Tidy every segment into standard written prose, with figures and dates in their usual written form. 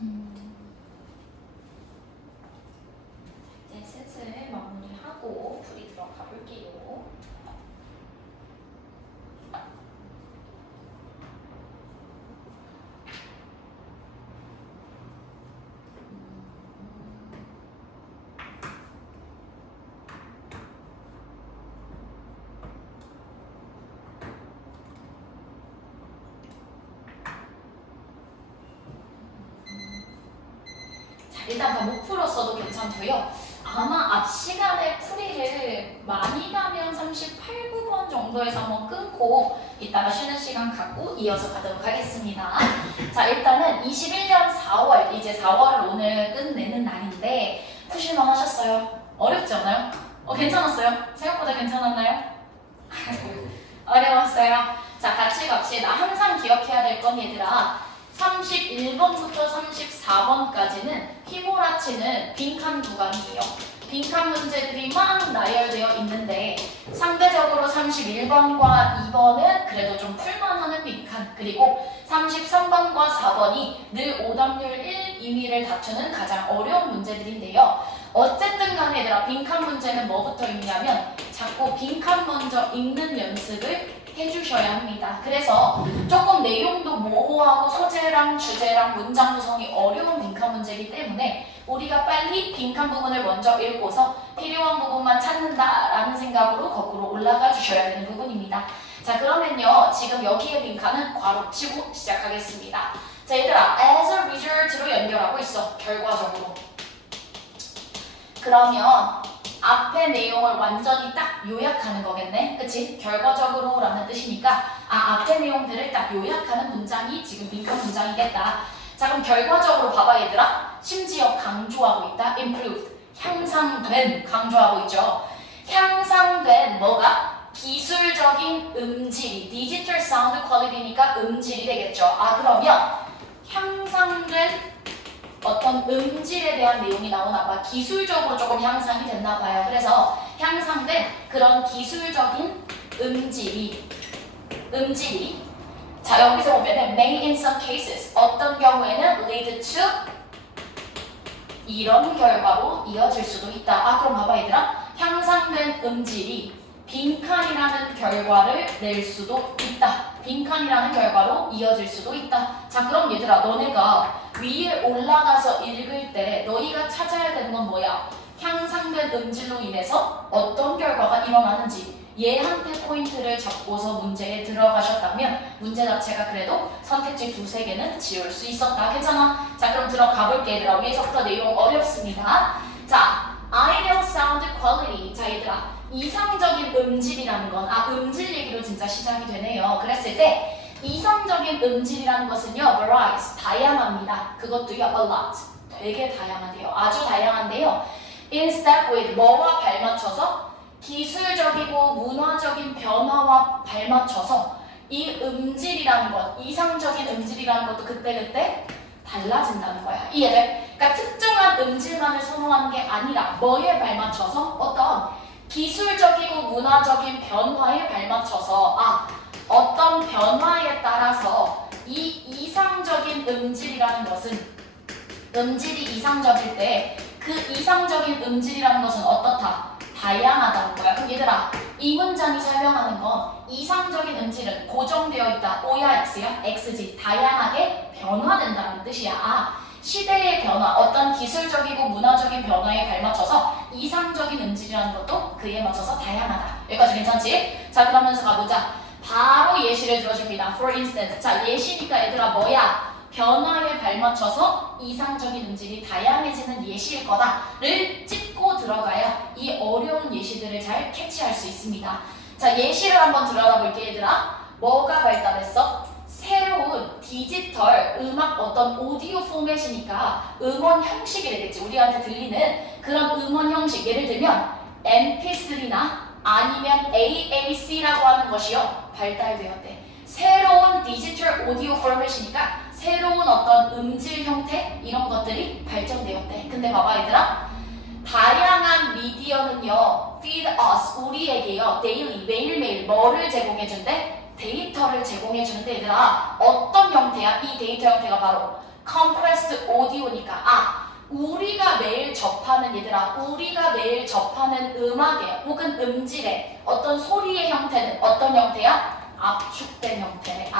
이제 슬슬 마무리하고 풀이 들어가 볼게요. 일단 다 못 풀었어도 괜찮고요. 아마 앞 시간에 풀이를 많이 가면 38, 9번 정도에서 한번 끊고 이따가 쉬는 시간 갖고 이어서 가도록 하겠습니다. 자, 일단은 21년 4월, 이제 4월을 오늘 끝내는 날인데 푸실만 하셨어요? 어렵지 않아요? 괜찮았어요? 생각보다 괜찮았나요? 어려웠어요? 자, 같이 갑시다. 항상 기억해야 될 건 얘들아, 31번부터 34번까지는 휘몰아치는 빈칸 구간이에요. 빈칸 문제들이 막 나열되어 있는데 상대적으로 31번과 2번은 그래도 좀 풀만하는 빈칸, 그리고 33번과 4번이 늘 오답률 1, 2위를 다투는 가장 어려운 문제들인데요. 어쨌든 간에 얘들아, 빈칸 문제는 뭐부터 읽냐면 자꾸 빈칸 먼저 읽는 연습을 해주셔야 합니다. 그래서 조금 내용도 모호하고 소재랑 주제랑 문장 구성이 어려운 빈칸 문제이기 때문에 우리가 빨리 빈칸 부분을 먼저 읽고서 필요한 부분만 찾는다라는 생각으로 거꾸로 올라가 주셔야 되는 부분입니다. 자, 그러면요, 지금 여기에 빈칸은 괄호 치고 시작하겠습니다. 자, 얘들아, as a result로 연결하고 있어, 결과적으로. 그러면 앞의 내용을 완전히 딱 요약하는 거겠네, 그치? 결과적으로 라는 뜻이니까 앞의 내용들을 딱 요약하는 문장이 지금 빈칸 문장이겠다. 자, 그럼 결과적으로 봐봐 얘들아, 심지어 강조하고 있다. improved, 향상된, 강조하고 있죠. 향상된 뭐가? 기술적인 음질이, digital sound quality니까 음질이 되겠죠. 그러면 향상된 어떤 음질에 대한 내용이 나오나 봐. 기술적으로 조금 향상이 됐나 봐요. 그래서 향상된 그런 기술적인 음질이 자, 여기서 보면은 may in some cases, 어떤 경우에는 lead to 이런 결과로 이어질 수도 있다. 그럼 봐봐 얘들아, 향상된 음질이 빈칸이라는 결과를 낼 수도 있다. 빈칸이라는 결과로 이어질 수도 있다. 자, 그럼 얘들아, 너네가 위에 올라가서 읽을 때 너희가 찾아야 되는 건 뭐야? 향상된 음질로 인해서 어떤 결과가 일어나는지 얘한테 포인트를 잡고서 문제에 들어가셨다면 문제 자체가 그래도 선택지 두세 개는 지울 수 있었다. 괜찮아? 자, 그럼 들어가 볼게 얘들아. 위에서부터 내용 어렵습니다. 자, ideal sound quality. 자, 얘들아, 이상적인 음질이라는 건 음질 얘기로 진짜 시작이 되네요. 그랬을 때 이상적인 음질이라는 것은요, varies, 다양합니다. 그것도요, a lot, 되게 다양한데요. 아주 다양한데요. in step with, 뭐와 발맞춰서? 기술적이고 문화적인 변화와 발맞춰서 이 음질이라는 것, 이상적인 음질이라는 것도 그때그때 달라진다는 거야. 이해돼? 그러니까 특정한 음질만을 선호하는 게 아니라 뭐에 발맞춰서? 어떤 기술적이고 문화적인 변화에 발맞춰서 어떤 변화에 따라서 이 이상적인 음질이라는 것은 음질이 이상적일 때 그 이상적인 음질이라는 것은 어떻다? 다양하다는 거야. 그럼 얘들아, 이 문장이 설명하는 건 이상적인 음질은 고정되어 있다. O야 X야? X지. 다양하게 변화된다는 뜻이야. 시대의 변화, 어떤 기술적이고 문화적인 변화에 발맞춰서 이상적인 음질이라는 것도 그에 맞춰서 다양하다. 여기까지 괜찮지? 자, 그러면서 가보자. 바로 예시를 들어줍니다. For instance. 자, 예시니까 얘들아 뭐야? 변화에 발맞춰서 이상적인 음질이 다양해지는 예시일 거다를 찝고 들어가야 이 어려운 예시들을 잘 캐치할 수 있습니다. 자, 예시를 한번 들어가 볼게 얘들아. 뭐가 발달했어? 새로운 디지털 음악 어떤 오디오 포맷이니까 음원 형식이 되겠지. 우리한테 들리는 그런 음원 형식. 예를 들면 MP3나 아니면 AAC라고 하는 것이요, 발달되었대. 새로운 디지털 오디오 포맷이니까 새로운 어떤 음질 형태 이런 것들이 발전되었대. 근데 봐봐 얘들아, 다양한 미디어는요, feed us, 우리에게요, daily, 매일매일 뭐를 제공해준대? 데이터를 제공해주는데 얘들아, 어떤 형태야? 이 데이터 형태가 바로 compressed audio니까 우리가 매일 접하는 얘들아 우리가 매일 접하는 음악의 혹은 음질의 어떤 소리의 형태는 어떤 형태야? 압축된 형태네.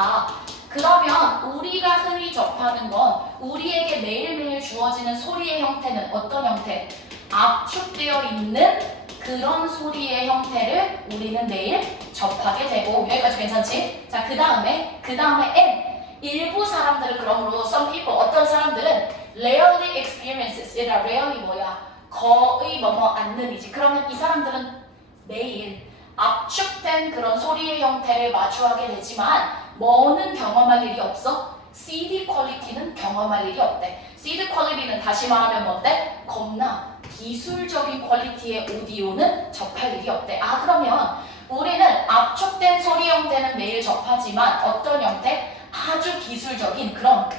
그러면 우리가 흔히 접하는 건 우리에게 매일매일 주어지는 소리의 형태는 어떤 형태? 압축되어 있는 그런 소리의 형태를 우리는 매일 접하게 되고 여기까지 괜찮지? 자, 그 다음에 N 일부 사람들은 그러므로 some people 어떤 사람들은 rarely experiences 얘들아 rarely 뭐야? 거의 뭐뭐 않는이지. 그러면 이 사람들은 매일 압축된 그런 소리의 형태를 마주하게 되지만 뭐는 경험할 일이 없어? CD 퀄리티는 경험할 일이 없대. CD 퀄리티는 다시 말하면 뭔데? 겁나 기술적인 퀄리티의 오디오는 접할 일이 없대. 그러면 우리는 압축된 소리 형태는 매일 접하지만 어떤 형태? 아주 기술적인 그런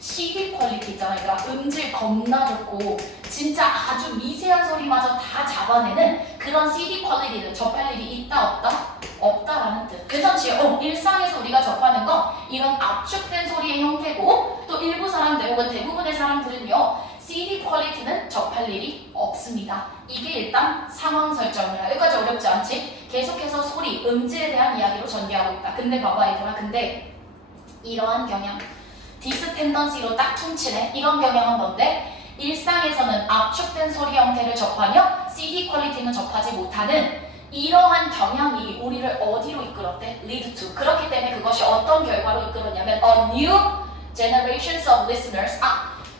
CD 퀄리티 있잖아. 그러니까 음질 겁나 좋고 진짜 아주 미세한 소리마저 다 잡아내는 그런 CD 퀄리티는 접할 일이 있다 없다? 없다라는 뜻. 괜찮지? 일상에서 우리가 접하는 건 이런 압축된 소리의 형태고 또 일부 사람들 혹은 대부분의 사람들은요 CD 퀄리티는 접할 일이 없습니다. 이게 일단 상황 설정이야. 여기까지 어렵지 않지? 계속해서 소리, 음질에 대한 이야기로 전개하고 있다. 근데 봐봐 얘들아. 근데 이러한 경향 디스텐던시로 딱 퉁치네. 이런 경향은 뭔데? 일상에서는 압축된 소리 형태를 접하며 CD 퀄리티는 접하지 못하는 이러한 경향이 우리를 어디로 이끌었대? lead to. 그렇기 때문에 그것이 어떤 결과로 이끌었냐면 a new generations of listeners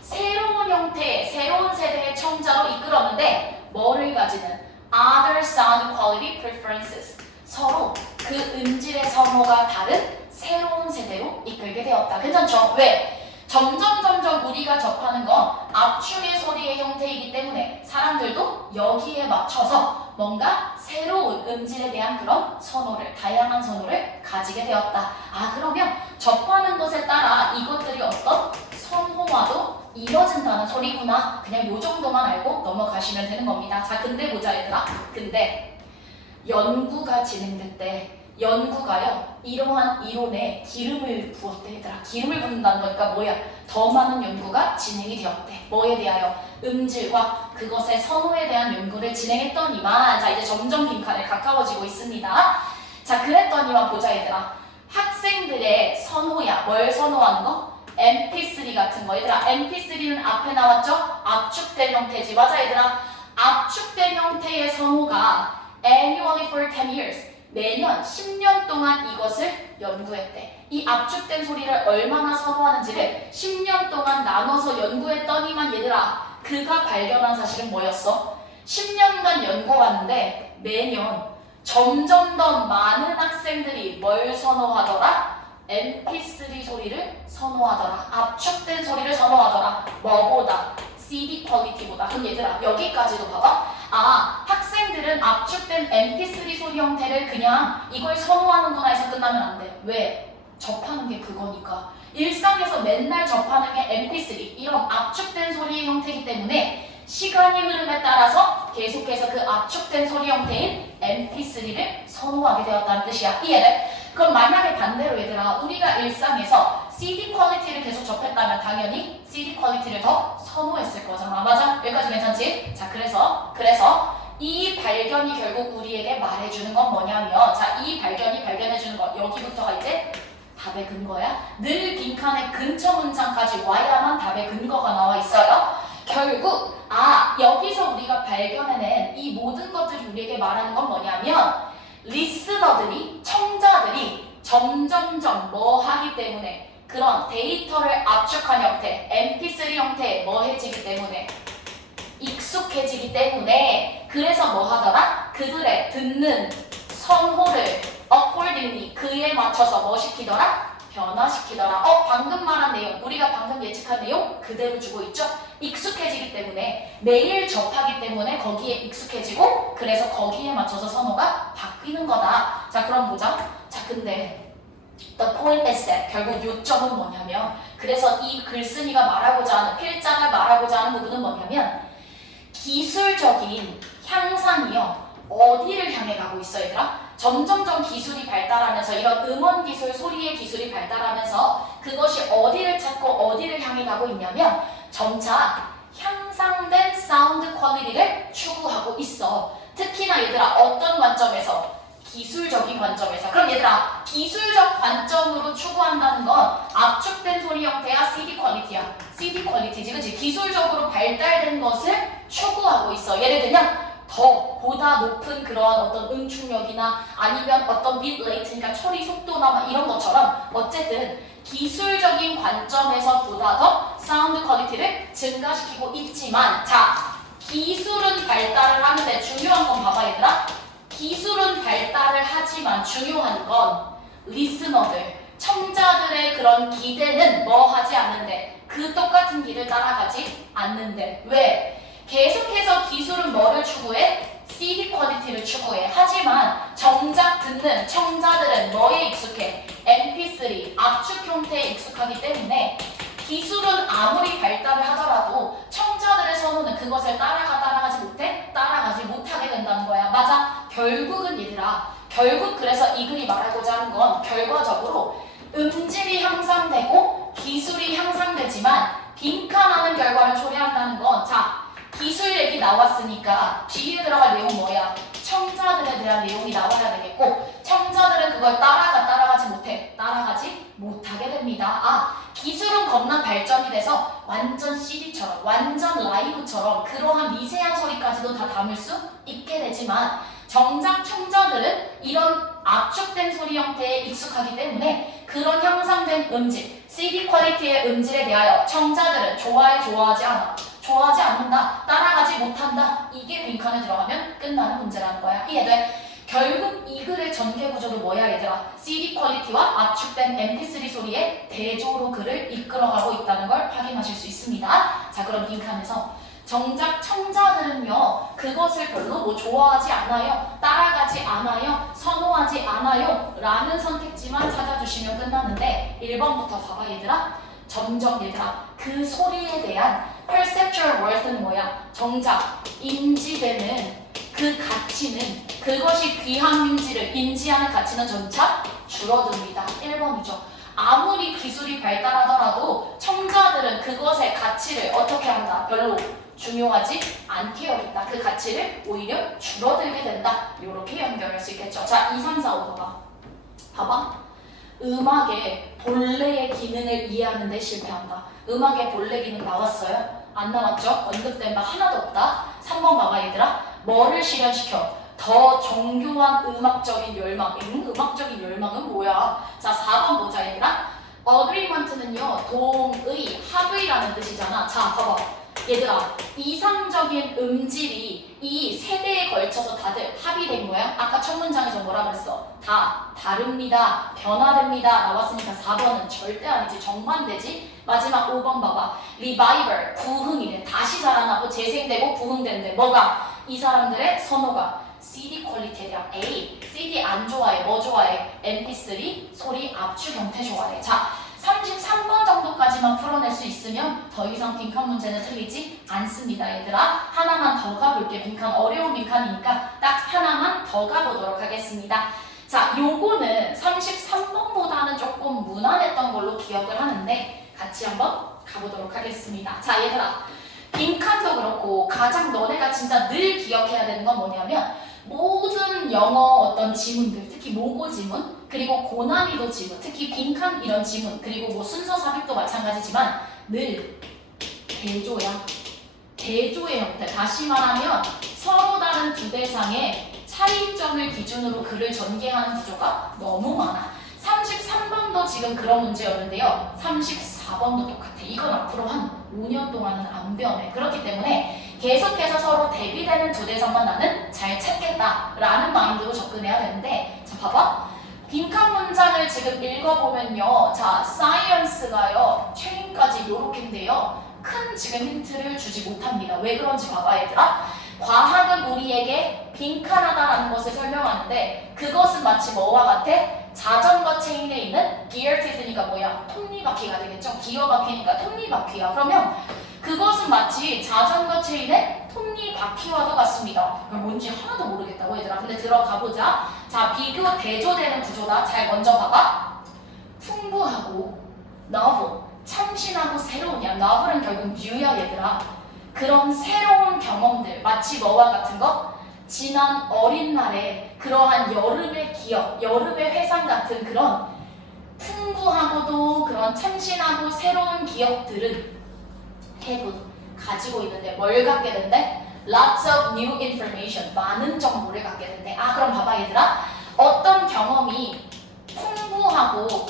새로운 형태의 새로운 세대의 청자로 이끌었는데 뭐를 가지는? other sound quality preferences. 서로 그 음질의 선호가 다른 새로운 세대로 이끌게 되었다. 괜찮죠? 왜? 점점 우리가 접하는 건 압축의 소리의 형태이기 때문에 사람들도 여기에 맞춰서 뭔가 새로운 음질에 대한 그런 선호를, 다양한 선호를 가지게 되었다. 그러면 접하는 것에 따라 이것들이 어떤 선호와도 이뤄진다는 소리구나. 그냥 요 정도만 알고 넘어가시면 되는 겁니다. 자, 근데 보자 얘들아. 근데 연구가 진행될 때 연구가요 이러한 이론에 기름을 부었대. 얘들아 기름을 붓는다는 거니까 뭐야? 더 많은 연구가 진행이 되었대. 뭐에 대하여? 음질과 그것의 선호에 대한 연구를 진행했더니만 자 이제 점점 빈칸에 가까워지고 있습니다. 자 그랬더니만 보자 얘들아. 학생들의 선호야. 뭘 선호하는 거? MP3 같은 거. 얘들아 MP3는 앞에 나왔죠? 압축된 형태지. 맞아 얘들아. 압축된 형태의 선호가 annually for 10 years 매년 10년 동안 이것을 연구했대. 이 압축된 소리를 얼마나 선호하는지를 10년 동안 나눠서 연구했더니만 얘들아 그가 발견한 사실은 뭐였어? 10년간 연구하는데 매년 점점 더 많은 학생들이 뭘 선호하더라? MP3 소리를 선호하더라. 압축된 소리를 선호하더라. 뭐보다? CD 퀄리티보다. 그럼 얘들아 여기까지도 봐봐. 학생들은 압축된 MP3 소리 형태를 그냥 이걸 선호하는구나 해서 끝나면 안 돼. 왜? 접하는 게 그거니까. 일상에서 맨날 접하는 게 MP3 이런 압축된 소리의 형태이기 때문에 시간이 흐름에 따라서 계속해서 그 압축된 소리 형태인 MP3를 선호하게 되었다는 뜻이야. 이해돼? 그럼 만약에 반대로 얘들아 우리가 일상에서 CD 퀄리티를 계속 접했다면 당연히 CD 퀄리티를 더 선호했을 거잖아. 맞아? 여기까지 괜찮지? 자 그래서 이 발견이 결국 우리에게 말해주는 건 뭐냐면 자 이 발견이 발견해주는 것 여기부터가 이제 답의 근거야. 늘 빈칸의 근처 문장까지 와야만 답의 근거가 나와 있어요. 결국 여기서 우리가 발견해낸 이 모든 것들이 우리에게 말하는 건 뭐냐면 리스너들이 청자들이 점점점 뭐 하기 때문에 그런 데이터를 압축한 형태 MP3 형태에 뭐해지기 때문에 익숙해지기 때문에 그래서 뭐 하더라? 그들의 듣는 선호를 accordingly 그에 맞춰서 뭐 시키더라? 변화시키더라. 방금 말한 내용, 우리가 방금 예측한 내용 그대로 주고 있죠? 익숙해지기 때문에 매일 접하기 때문에 거기에 익숙해지고 그래서 거기에 맞춰서 선호가 바뀌는 거다. 자 그럼 보자. 자 근데 the point is that 결국 요점은 뭐냐면 그래서 이 글쓴이가 말하고자 하는 필자가 말하고자 하는 부분은 뭐냐면 기술적인 향상이요 어디를 향해 가고 있어 얘들아? 점점점 기술이 발달하면서 이런 음원 기술, 소리의 기술이 발달하면서 그것이 어디를 찾고 어디를 향해 가고 있냐면 점차 향상된 사운드 퀄리티를 추구하고 있어. 특히나 얘들아 어떤 관점에서? 기술적인 관점에서. 그럼 얘들아 기술적 관점으로 추구한다는 건 압축된 소리 형태야 CD 퀄리티야? CD 퀄리티지 그치? 기술적으로 발달된 것을 추구하고 있어. 예를 들면 더 보다 높은 그러한 어떤 응축력이나 아니면 어떤 빗 레이트, 그러니까 처리 속도나 막 이런 것처럼 어쨌든 기술적인 관점에서 보다 더 사운드 퀄리티를 증가시키고 있지만 자 기술은 발달을 하는데 중요한 건 봐봐 얘들아 기술은 발달을 하지만 중요한 건 리스너들, 청자들의 그런 기대는 뭐 하지 않는데 그 똑같은 길을 따라가지 않는데 왜? 계속해서 기술은 뭐를 추구해? CD 퀄리티를 추구해. 하지만 정작 듣는 청자들은 뭐에 익숙해? MP3, 압축 형태에 익숙하기 때문에 기술은 아무리 발달을 하더라도 청자들의 선호는 그것을 따라가지 못해? 따라가지 못하게 된다는 거야. 맞아? 결국은 얘들아 결국 그래서 이 글이 말하고자 하는 건 결과적으로 음질이 향상되고 기술이 향상되지만 빈칸하는 결과를 초래한다는 건 자 기술 얘기 나왔으니까 뒤에 들어갈 내용 뭐야? 청자들에 대한 내용이 나와야 되겠고 청자들은 그걸 따라가지 못해. 따라가지 못하게 됩니다. 아 기술은 겁나 발전이 돼서 완전 CD처럼 완전 라이브처럼 그러한 미세한 소리까지도 다 담을 수 있게 되지만 정작 청자들은 이런 압축된 소리 형태에 익숙하기 때문에 그런 향상된 음질, CD 퀄리티의 음질에 대하여 청자들은 좋아하지 않아. 좋아하지 않는다. 따라가지 못한다. 이게 빈칸에 들어가면 끝나는 문제라는 거야. 이해돼? 결국 이 글의 전개 구조도 뭐야 얘들아? CD 퀄리티와 압축된 MP3 소리의 대조로 글을 이끌어가고 있다는 걸 확인하실 수 있습니다. 자 그럼 빈칸에서 정작 청자들은요 그것을 별로 뭐 좋아하지 않아요, 따라가지 않아요, 선호하지 않아요 라는 선택지만 찾아주시면 끝나는데 1번부터 봐봐 얘들아. 점점 얘들아 그 소리에 대한 perceptual worth는 뭐야? 정작 인지되는 그 가치는 그것이 귀함인지를 인지하는 가치는 점차 줄어듭니다. 1번이죠. 아무리 기술이 발달하더라도 청자들은 그것의 가치를 어떻게 한다? 별로 중요하지 않게 여긴다. 그 가치를 오히려 줄어들게 된다. 이렇게 연결할 수 있겠죠. 자 2, 3, 4, 5 봐봐. 음악의 본래의 기능을 이해하는 데 실패한다. 음악의 본래 기능 나왔어요? 안 나왔죠? 언급된 바 하나도 없다. 3번 봐봐 얘들아. 뭐를 실현시켜? 더 정교한 음악적인 열망. 음악적인 열망은 뭐야? 자 4번 보자 얘들아. agreement는요 동의, 합의라는 뜻이잖아. 자 봐봐 얘들아 이상적인 음질이 이 세대에 걸쳐서 다들 합의된 거야? 아까 첫 문장에서 뭐라 그랬어? 다 다릅니다, 변화됩니다 나왔으니까 4번은 절대 아니지, 정반대지. 마지막 5번 봐봐. revival, 부흥이래. 다시 살아나고 재생되고 부흥된대. 뭐가? 이 사람들의 선호가 CD 퀄리티에 대한 A, CD 안 좋아해. 뭐 좋아해? MP3 소리 압축 형태 좋아해. 자 33번 정도까지만 풀어낼 수 있으면 더 이상 빈칸 문제는 틀리지 않습니다 얘들아. 하나만 더 가볼게. 빈칸 어려운 빈칸이니까 딱 하나만 더 가보도록 하겠습니다. 자 요거는 33번보다는 조금 무난했던 걸로 기억을 하는데 같이 한번 가보도록 하겠습니다. 자 얘들아 빈칸도 그렇고 가장 너네가 진짜 늘 기억해야 되는 건 뭐냐면 모든 영어 어떤 지문들, 특히 모고 지문, 그리고 고난이도 지문, 특히 빈칸 이런 지문, 그리고 뭐 순서 삽입도 마찬가지지만 늘 대조야. 대조의 형태. 다시 말하면 서로 다른 두 대상의 차이점을 기준으로 글을 전개하는 구조가 너무 많아. 33번도 지금 그런 문제였는데요. 34번도 똑같아. 이건 앞으로 한 5년 동안은 안 변해. 그렇기 때문에 계속해서 서로 대비되는 두 대상만 나는 잘 찾겠다라는 마인드로 접근해야 되는데 자 봐봐. 빈칸 문장을 지금 읽어보면요. 자 science가요. 최근까지 요렇게인데요. 큰 지금 힌트를 주지 못합니다. 왜 그런지 봐봐 얘들아. 과학은 우리에게 빈칸하다라는 것을 설명하는데 그것은 마치 뭐와 같아? 자전거 체인에 있는 gear teeth니까 뭐야? 톱니바퀴가 되겠죠? 기어바퀴니까 톱니바퀴야. 그러면 그것은 마치 자전거 체인의 톱니바퀴와도 같습니다. 뭔지 하나도 모르겠다고 얘들아. 근데 들어가 보자. 자, 비교 대조되는 구조다. 잘 먼저 봐봐. 풍부하고 novel, 참신하고 새로운이야. novel은 결국 new야 얘들아. 그런 새로운 경험들, 마치 뭐와 같은 거? 지난 어린 날에 그러한 여름의 기억, 여름의 회상 같은 그런 풍부하고도 그런 참신하고 새로운 기억들은 have 가지고 있는데 뭘 갖게 된대? Lots of new information, 많은 정보를 갖게 된대. 아, 그럼 봐봐 얘들아. 어떤 경험이 풍부하고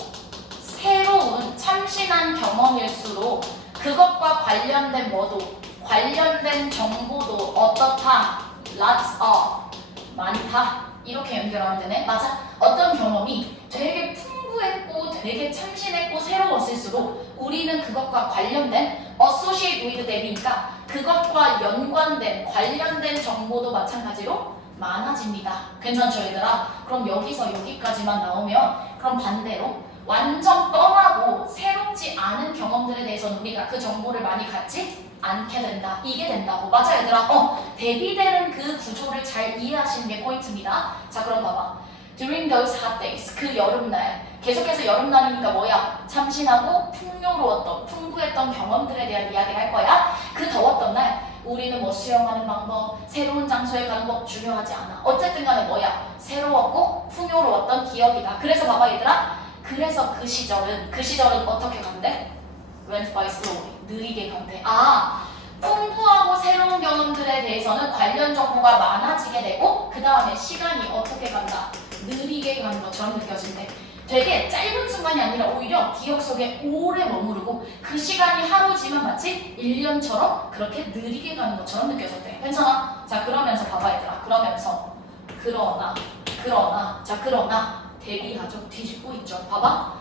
새로운 참신한 경험일수록 그것과 관련된 뭐도, 관련된 정보도 어떻다? Lots of, 많다. 이렇게 연결하면 되네. 맞아. 어떤 경험이 되게 풍부했고 되게 참신했고 새로웠을수록 우리는 그것과 관련된 associate with them이니까 그것과 연관된 관련된 정보도 마찬가지로 많아집니다. 괜찮죠 얘들아? 그럼 여기서 여기까지만 나오면 그럼 반대로 완전 뻔하고 새롭지 않은 경험들에 대해서는 우리가 그 정보를 많이 갖지 않게 된다. 이게 된다고. 맞아 얘들아? 대비되는 그 구조를 잘 이해하시는 게 포인트입니다. 자, 그럼 봐봐. During those hot days, 그 여름날, 계속해서 여름날이니까 뭐야? 참신하고 풍요로웠던, 풍부했던 경험들에 대한 이야기를 할 거야. 그 더웠던 날 우리는 뭐 수영하는 방법, 새로운 장소에 가는 법 중요하지 않아. 어쨌든 간에 뭐야? 새로웠고 풍요로웠던 기억이다. 그래서 봐봐 얘들아. 그래서 그 시절은 어떻게 간대? Went by slowly, 느리게 간대. 아, 풍부하고 새로운 경험들에 대해서는 관련 정보가 많아지게 되고 그 다음에 시간이 어떻게 간다? 느리게 가는 것처럼 느껴진대. 되게 짧은 순간이 아니라 오히려 기억 속에 오래 머무르고 그 시간이 하루지만 마치 1년처럼 그렇게 느리게 가는 것처럼 느껴졌대. 괜찮아? 자, 그러면서 봐봐 얘들아. 그러나 대비하죠. 뒤집고 있죠. 봐봐.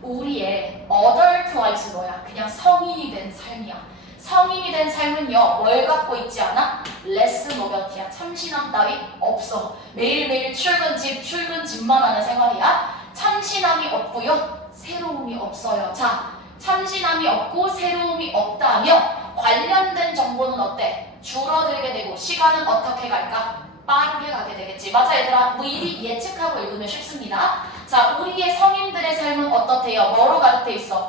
우리의 adult life's 뭐야? 그냥 성인이 된 삶이야. 성인이 된 삶은요, 뭘 갖고 있지 않아? less novelty야. 참신함 따위 없어. 매일매일 출근집만 하는 생활이야. 참신함이 없고요, 새로움이 없어요. 자, 참신함이 없고 새로움이 없다며 관련된 정보는 어때? 줄어들게 되고 시간은 어떻게 갈까? 빠르게 가게 되겠지. 맞아 얘들아. 미리 예측하고 읽으면 쉽습니다. 자, 우리의 성인들의 삶은 어떻대요? 뭐로 가득돼 있어?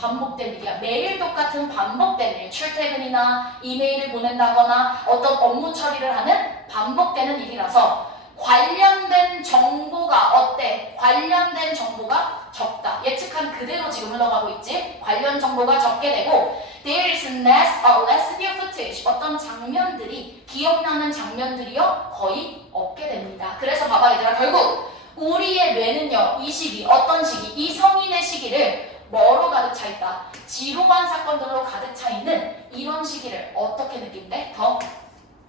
반복된 일이야. 매일 똑같은 반복된 일. 출퇴근이나 이메일을 보낸다거나 어떤 업무 처리를 하는 반복되는 일이라서 관련된 정보가 어때? 관련된 정보가 적다. 예측한 그대로 지금 흘러가고 있지? 관련 정보가 적게 되고 There is less new footage. 어떤 장면들이, 기억나는 장면들이요, 거의 없게 됩니다. 그래서 봐봐 얘들아. 결국 우리의 뇌는요, 이 시기, 어떤 시기? 이 성인의 시기를 뭐로 가득 차 있다? 지루한 사건들로 가득 차 있는 이런 시기를 어떻게 느낀대? 더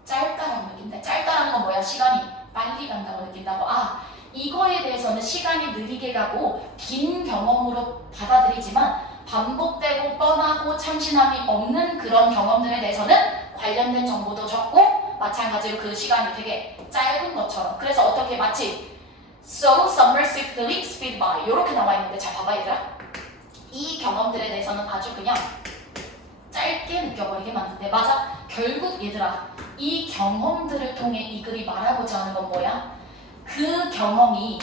짧다라고 느낀대. 짧다라는 건 뭐야? 시간이 빨리 간다고 느낀다고. 아, 이거에 대해서는 시간이 느리게 가고 긴 경험으로 받아들이지만 반복되고 뻔하고 참신함이 없는 그런 경험들에 대해서는 관련된 정보도 적고 마찬가지로 그 시간이 되게 짧은 것처럼. 그래서 어떻게 마치 So summer swiftly speed by 이렇게 나와 있는데, 자 봐봐 얘들아. 이 경험들에 대해서는 아주 그냥 짧게 느껴버리게 만든대. 맞아. 결국 얘들아, 이 경험들을 통해 이 글이 말하고자 하는 건 뭐야? 그 경험이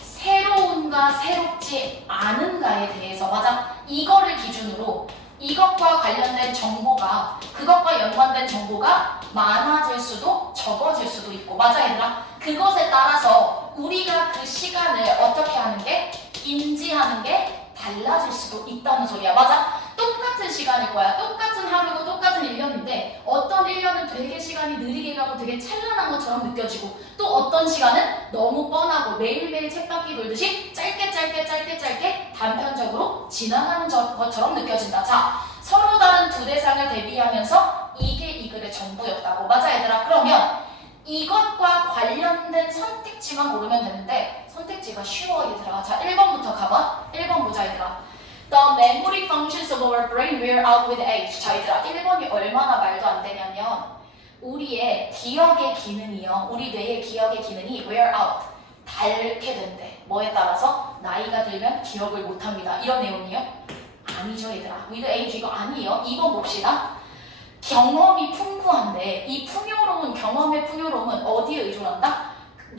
새로운가 새롭지 않은가에 대해서, 맞아. 이거를 기준으로 이것과 관련된 정보가, 그것과 연관된 정보가 많아질 수도 적어질 수도 있고, 맞아 얘들아. 그것에 따라서 우리가 그 시간을 어떻게 하는 게, 인지하는 게 달라질 수도 있다는 소리야. 맞아. 똑같은 시간일 거야. 똑같은 하루고 똑같은 1년인데 어떤 1년은 되게 시간이 느리게 가고 되게 찬란한 것처럼 느껴지고 또 어떤 시간은 너무 뻔하고 매일매일 쳇바퀴 돌듯이 짧게 단편적으로 지나가는 것처럼 느껴진다. 자, 서로 다른 두 대상을 대비하면서 이게 이 글의 전부였다고. 맞아 얘들아. 그러면 이것과 관련된 선택지만 고르면 되는데 선택지가 쉬워 얘들아. 자, 1번부터 가봐. 1번 보자 얘들아. The memory functions of our brain wear out with age. 자 얘들아, 1번이 얼마나 말도 안 되냐면 우리의 기억의 기능이요, 우리 뇌의 기억의 기능이 wear out, 닳게 된대. 뭐에 따라서? 나이가 들면 기억을 못합니다. 이런 내용이에요? 아니죠 얘들아. with age 이거 아니에요. 2번 봅시다. 경험이 풍부한데 이 풍요로운 경험의 풍요로움은 어디에 의존한다?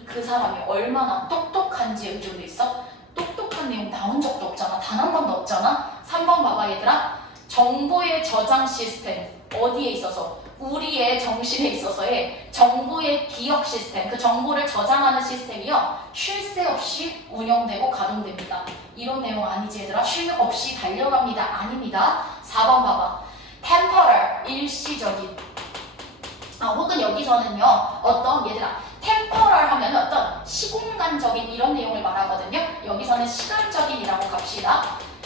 그 사람이 얼마나 똑똑한지에 의존돼 있어. 똑똑한 내용 나온 적도 없잖아. 단 한 번도 없잖아. 3번 봐봐 얘들아. 정보의 저장 시스템 어디에 있어서? 우리의 정신에 있어서의 정보의 기억 시스템, 그 정보를 저장하는 시스템이요 쉴 새 없이 운영되고 가동됩니다. 이런 내용 아니지 얘들아? 쉴 없이 달려갑니다. 아닙니다. 4번 봐봐. temporal 일시적인 혹은 여기서는요 어떤 얘들아 temporal 하면 어떤 시공간적인 이런 내용을 말하거든요. 여기서는 시간적인이라고 갑시다.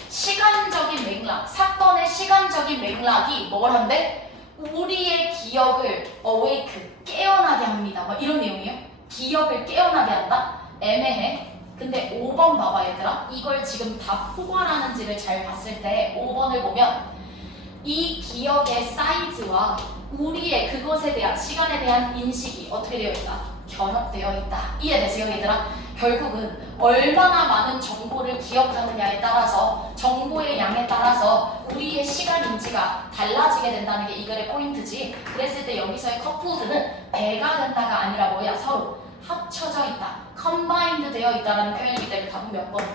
시간적인 맥락, 사건의 시간적인 맥락이 뭘 한대? 우리의 기억을 awake, 깨어나게 합니다. 뭐 이런 내용이에요. 기억을 깨어나게 한다? 애매해. 근데 5번 봐봐 얘들아. 이걸 지금 다 포괄하는지를 잘 봤을 때 5번을 보면 이 기억의 사이즈와 우리의 그것에 대한 시간에 대한 인식이 어떻게 되어 있다? 결합되어 있다. 이해되세요 얘들아? 결국은 얼마나 많은 정보를 기억하느냐에 따라서 정보의 양에 따라서 우리의 시간 인지가 달라지게 된다는 게 이 글의 포인트지. 그랬을 때 여기서의 커플드는 배가 된다가 아니라 뭐야? 서로 합쳐져 있다. combined 되어 있다는 표현이기 때문에 답은 몇 번?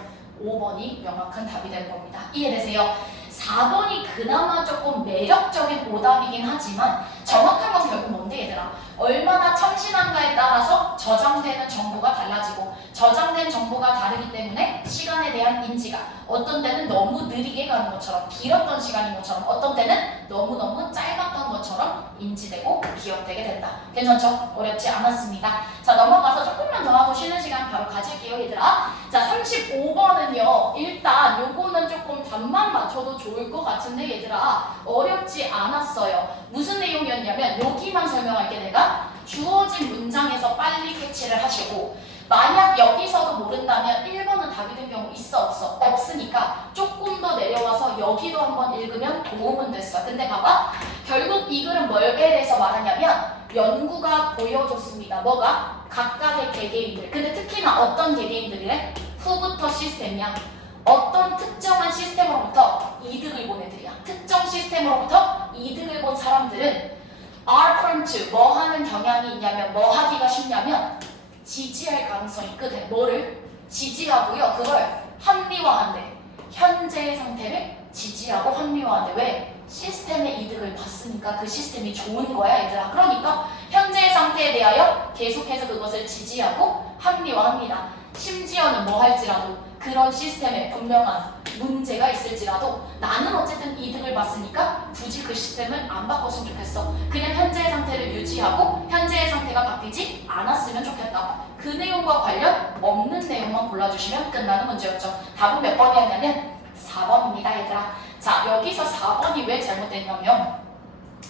5번이 명확한 답이 되는 겁니다. 이해되세요? 4번이 그나마 조금 매력적인 오답이긴 하지만 정확한 건 결국 뭔데 얘들아? 얼마나 참신한가에 따라서 저장되는 정보가 달라지고 저장된 정보가 다르기 때문에 시간에 대한 인지가 어떤 때는 너무 느리게 가는 것처럼 길었던 시간인 것처럼 어떤 때는 너무너무 짧았던 것처럼 인지되고 기억되게 된다. 괜찮죠? 어렵지 않았습니다. 자 넘어가서 조금만 더 하고 쉬는 시간 바로 가질게요 얘들아. 자 35번은요 일단 요거는 조금 답만 맞춰도 좋을 것 같은데 얘들아 어렵지 않았어요. 무슨 내용이었냐면 여기만 설명할게. 내가 주어진 문장에서 빨리 캐치를 하시고 만약 여기서도 모른다면 1번은 답이 된 경우 있어 없어? 없으니까 조금 더 내려와서 여기도 한번 읽으면 도움은 됐어. 근데 봐봐 결국 이 글은 뭐에 대해서 말하냐면 연구가 보여줬습니다. 뭐가? 각각의 개개인들. 근데 특히나 어떤 개개인들이래? 후부터 시스템이야. 어떤 특정한 시스템으로부터 이득을 본 애들이야. 특정 시스템으로부터 이득을 본 사람들은 are prone to 뭐 하는 경향이 있냐면 뭐 하기가 쉽냐면 지지할 가능성이 크대. 뭐를? 지지하고요. 그걸 합리화한대. 현재의 상태를 지지하고 합리화한대. 왜? 시스템의 이득을 봤으니까 그 시스템이 좋은 거야 얘들아. 그러니까 현재의 상태에 대하여 계속해서 그것을 지지하고 합리화합니다. 심지어는 뭐 할지라도 그런 시스템에 분명한 문제가 있을지라도 나는 어쨌든 이득을 봤으니까 굳이 그 시스템을 안 바꿨으면 좋겠어. 그냥 현재의 상태를 유지하고 현재의 상태가 바뀌지 않았으면 좋겠다. 그 내용과 관련 없는 내용만 골라주시면 끝나는 문제였죠. 답은 몇 번이었냐면 4번입니다 얘들아. 자 여기서 4번이 왜 잘못됐냐면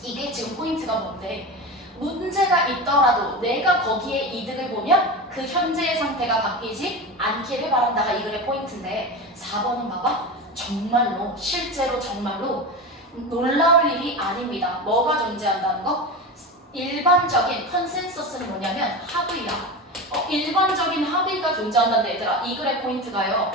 이게 지금 포인트가 뭔데 문제가 있더라도 내가 거기에 이득을 보면 그 현재의 상태가 바뀌지 않기를 바란다가 이 글의 포인트인데 4번은 봐봐 정말로 실제로 정말로 놀라울 일이 아닙니다. 뭐가 존재한다는 거? 일반적인 컨센서스는 뭐냐면 합의야. 일반적인 합의가 존재한다는데 얘들아 이 글의 포인트가요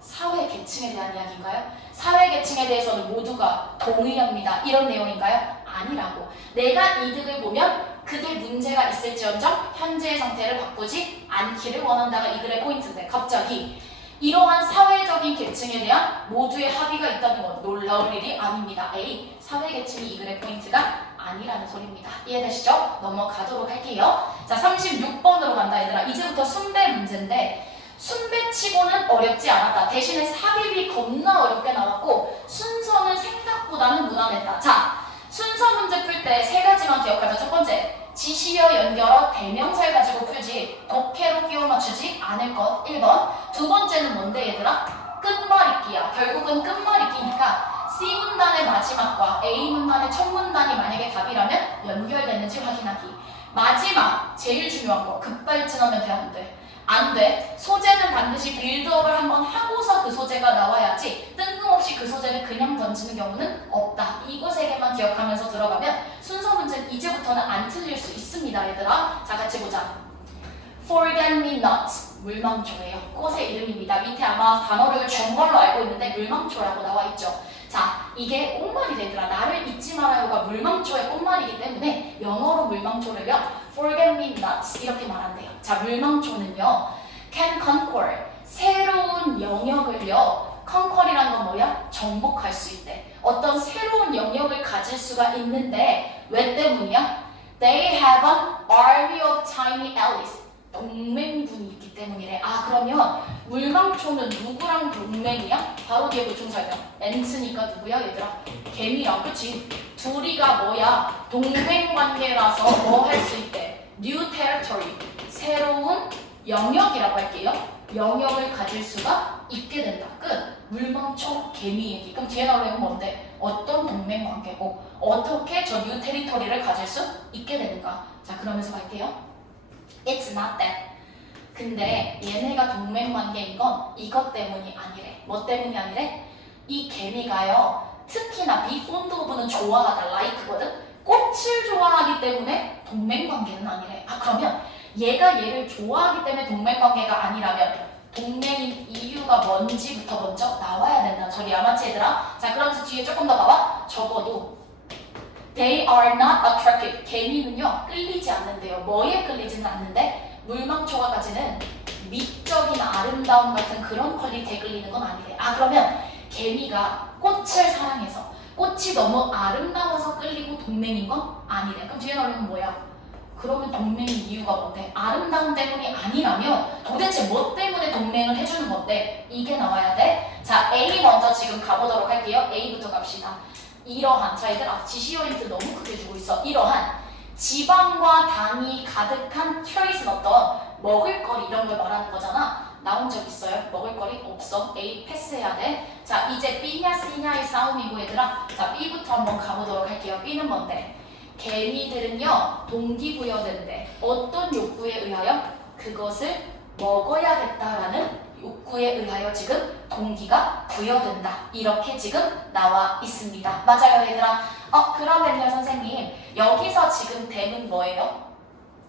사회 계층에 대한 이야기인가요? 사회 계층에 대해서는 모두가 동의합니다. 이런 내용인가요? 아니라고. 내가 이득을 보면 그게 문제가 있을지언정 현재의 상태를 바꾸지 않기를 원한다가 이 글의 포인트인데 갑자기 이러한 사회적인 계층에 대한 모두의 합의가 있다는 건 놀라울 일이 아닙니다. A. 사회 계층이 이 글의 포인트가 아니라는 소리입니다. 이해되시죠? 넘어가도록 할게요. 자 36번으로 간다 얘들아. 이제부터 순배 문제인데 순배치고는 어렵지 않았다. 대신에 삽입이 겁나 어렵게 나왔고 순서는 생각보다는 무난했다. 자 순서 문제 풀 때 세 가지만 기억하자. 첫 번째 지시어 연결어 대명사를 가지고 풀지 독해로 끼워 맞추지 않을 것 1번. 두 번째는 뭔데 얘들아? 끝말잇기야. 결국은 끝말잇기니까 C 문단의 마지막과 A 문단의 첫 문단이 만약에 답이라면 연결되는지 확인하기. 마지막 제일 중요한 거 급발진하면 돼 안 돼? 안 돼. 소재는 반드시 빌드업을 한번 하고서 그 소재가 나와야지 뜬금없이 그 소재를 그냥 던지는 경우는 없다. 이거 세 개만 기억하면서 들어가면 순서 문제는 이제부터는 안 틀릴 수 있습니다 얘들아. 자 같이 보자. forget-me-not 물망초예요. 꽃의 이름입니다. 밑에 아마 단어를 준 걸로 알고 있는데 물망초라고 나와 있죠. 자, 이게 꽃말이 되더라. 나를 잊지 말아요가 물망초의 꽃말이기 때문에 영어로 물망초를요 forget-me-not 이렇게 말한대요. 자, 물망초는요 can conquer 새로운 영역을요 conquer이라는 건 뭐야? 정복할 수 있대. 어떤 새로운 영역을 가질 수가 있는데 왜 때문이야? They have an army of tiny allies. 동맹군이 있기 때문이래. 아, 그러면 물망초는 누구랑 동맹이야? 바로 뒤에 보충설명. 엔트니까 누구야 얘들아? 개미야. 그치? 둘이가 뭐야? 동맹관계라서 뭐 할 수 있대? New territory. 새로운 영역이라고 할게요. 영역을 가질 수가 있게 된다. 끝. 물망초 개미 얘기. 그럼 뒤에 나오는 건 뭔데? 어떤 동맹관계고 어떻게 저 뉴 테리토리를 가질 수 있게 되는가. 자, 그러면서 갈게요. It's not that. 근데 얘네가 동맹관계인 건 이것 때문이 아니래. 뭐 때문이 아니래? 이 개미가요 특히나 be fond of는 좋아하다, like거든? 꽃을 좋아하기 때문에 동맹관계는 아니래. 아, 그러면 얘가 얘를 좋아하기 때문에 동맹관계가 아니라면 동맹인 이유가 뭔지부터 먼저 나와야 된다. 저기 야마치 얘들아. 자, 그러면서 뒤에 조금 더 봐봐. 적어도 They are not attracted. 개미는요 끌리지 않는데요. 뭐에 끌리지는 않는데 물망초가 가지는 미적인 아름다움 같은 그런 퀄리티에 끌리는 건 아니래. 아, 그러면 개미가 꽃을 사랑해서 꽃이 너무 아름다워서 끌리고 동맹인 건 아니래. 그럼 뒤에 나오는 건 뭐야? 그러면 동맹인 이유가 뭔데? 아름다움 때문이 아니라면 도대체 뭐 때문에 동맹을 해주는 건데? 이게 나와야 돼. 자, A 먼저 지금 가보도록 할게요. A부터 갑시다. 이러한, 자 얘들아 지시어 힌트 너무 크게 주고 있어. 이러한 지방과 당이 가득한 트레이스는 어떤 먹을거리 이런 걸 말하는 거잖아. 나온 적 있어요? 먹을거리? 없어. A 패스해야 돼. 자, 이제 B냐 C냐의 싸움이고 얘들아. 자, B부터 한번 가보도록 할게요. B는 뭔데? 개미들은요 동기부여된대. 어떤 욕구에 의하여? 그것을 먹어야겠다라는 욕구에 의하여 지금 동기가 부여된다. 이렇게 지금 나와 있습니다. 맞아요 얘들아? 그러면요 선생님 여기서 지금 댐은 뭐예요?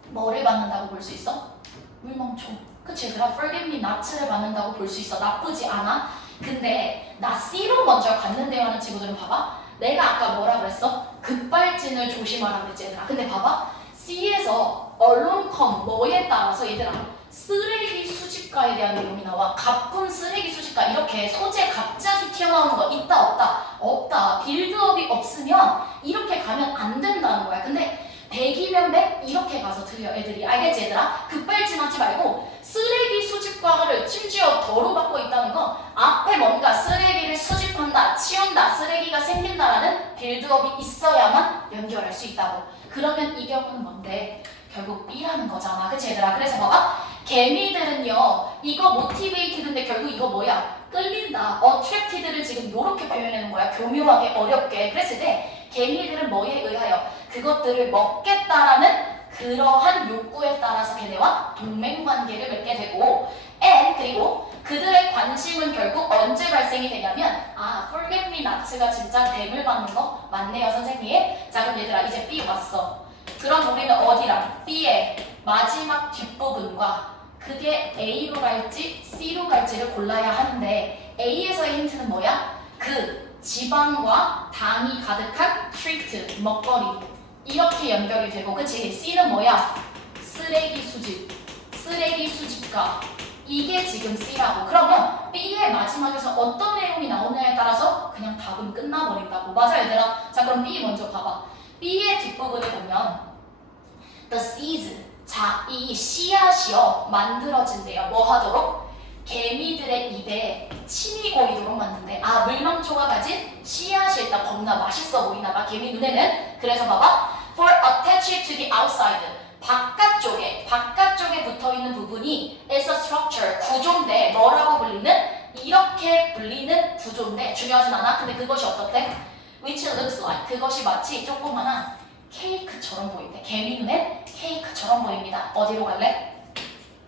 뭐를 받는다고 볼 수 있어? 물망초. 그치 얘들아? forget-me-not를 받는다고 볼 수 있어. 나쁘지 않아? 근데 나 C로 먼저 갔는데요 하는 친구들은 봐봐. 내가 아까 뭐라 그랬어? 급발진을 조심하라고 했지 얘들아. 근데 봐봐. C에서 언론 컴 뭐에 따라서 얘들아 쓰레기 수집가에 대한 내용이 나와. 가쁜 쓰레기 수집가 이렇게 소재 갑자기 튀어나오는 거 있다 없다? 없다. 빌드업이 없으면 이렇게 가면 안 된다는 거야. 근데 100이면 100 이렇게 가서 틀려 애들이. 알겠지 얘들아? 급발진하지 말고 쓰레기 수집과를 심지어 덜어 받고 있다는 건 앞에 뭔가 쓰레기를 수집한다, 치운다, 쓰레기가 생긴다라는 빌드업이 있어야만 연결할 수 있다고. 그러면 이 경우는 뭔데? 결국 B라는 거잖아. 그치 얘들아? 그래서 봐봐. 개미들은요 이거 모티베이티드인데 결국 이거 뭐야? 끌린다. attracted를 지금 이렇게 표현하는 거야. 교묘하게 어렵게. 그랬을 때 개미들은 뭐에 의하여? 그것들을 먹겠다라는 그러한 욕구에 따라서 걔네와 동맹관계를 맺게 되고 and 그리고 그들의 관심은 결국 언제 발생이 되냐면 forget-me-not가 진짜 댐을 받는 거 맞네요 선생님. 자, 그럼 얘들아 이제 B 왔어. 그럼 우리는 어디랑? B의 마지막 뒷부분과 그게 A로 갈지 C로 갈지를 골라야 하는데 A에서의 힌트는 뭐야? 그 지방과 당이 가득한 트리트, 먹거리 이렇게 연결이 되고 그치? C는 뭐야? 쓰레기 수집, 쓰레기 수집가 이게 지금 C라고. 그러면 B의 마지막에서 어떤 내용이 나오느냐에 따라서 그냥 답은 끝나버린다고. 맞아 얘들아? 자, 그럼 B 먼저 봐봐. B의 뒷부분을 보면 The seeds. 자, 이 씨앗이요 만들어진대요. 뭐 하도록? 개미들의 입에 침이 고이도록 만든대. 물망초가 가진 씨앗이 일단 겁나 맛있어 보이나 봐 개미 눈에는. 그래서 봐봐. For attached to the outside. 바깥쪽에 붙어있는 부분이 is a structure. 구조인데 뭐라고 불리는? 이렇게 불리는 구조인데 중요하진 않아. 근데 그것이 어떻대? Which looks like. 그것이 마치 조그마한 케이크처럼 보인대. 개미 눈엔 케이크처럼 보입니다. 어디로 갈래?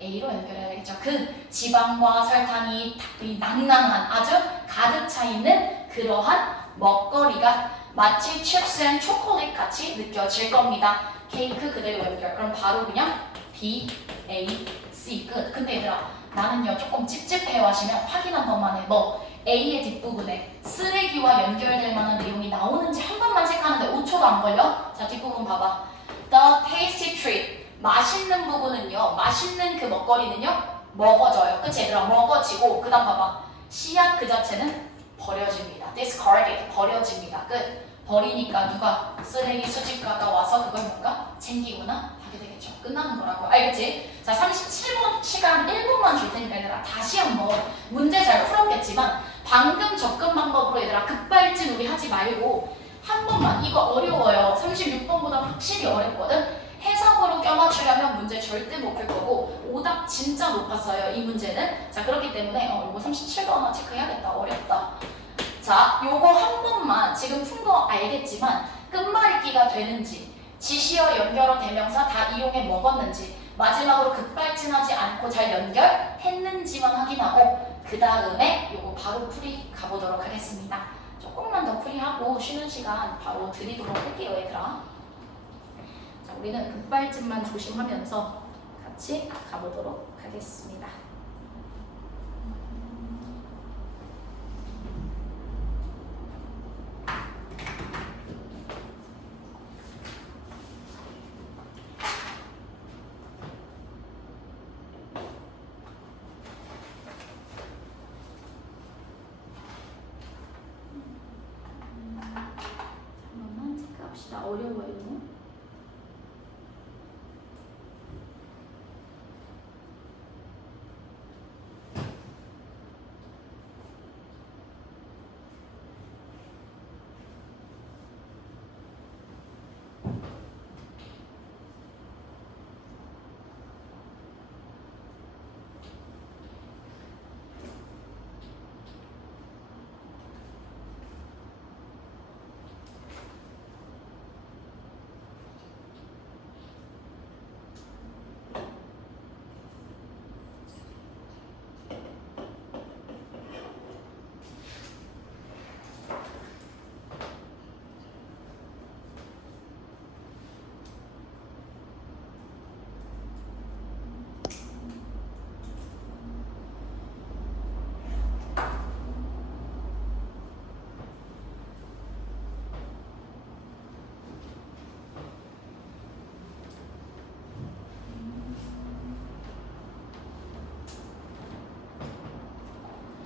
A로 연결해야 되겠죠. 그 지방과 설탕이 낭낭한 아주 가득 차 있는 그러한 먹거리가 마치 칩스 앤 초콜릿 같이 느껴질 겁니다. 케이크 그대로 연결. 그럼 바로 그냥 B A, C 끝. 근데 얘들아 나는요 조금 찝찝해요 하시면 확인 한 번만 해. 뭐 A의 뒷부분에 쓰레기와 연결될 만한 내용이 나오는지 한 번만 체크하는데 5초도 안 걸려? 자 뒷부분 봐봐. The tasty treat. 맛있는 부분은요, 맛있는 그 먹거리는요 먹어져요. 그치 얘들아? 먹어지고 그 다음 봐봐. 씨앗 그 자체는 버려집니다. discarded. 버려집니다. 끝. 버리니까 누가 쓰레기 수집가가 와서 그걸 뭔가 챙기거나 하게 되겠죠. 끝나는 거라고. 알겠지? 자 37분 시간 1분만 줄 테니까 얘들아 다시 한번 문제 잘 풀었겠지만 방금 접근 방법으로 얘들아 급발진 우리 하지 말고 한 번만 이거 어려워요. 36번보다 확실히 어렵거든. 해석으로 껴맞추려면 문제 절대 못 풀 거고 오답 진짜 높았어요. 이 문제는. 자 그렇기 때문에 이거 37번 하나 체크해야겠다. 어렵다. 자 요거 한 번만 지금 푼 거 알겠지만 끝말잇기가 되는지 지시어 연결어 대명사 다 이용해 먹었는지 마지막으로 급발진하지 않고 잘 연결했는지만 확인하고 그 다음에 요거 바로 풀이 가보도록 하겠습니다. 조금만 더 풀이하고 쉬는 시간 바로 드리도록 할게요 얘들아. 자 우리는 급발진만 조심하면서 같이 가보도록 하겠습니다. 어려워요.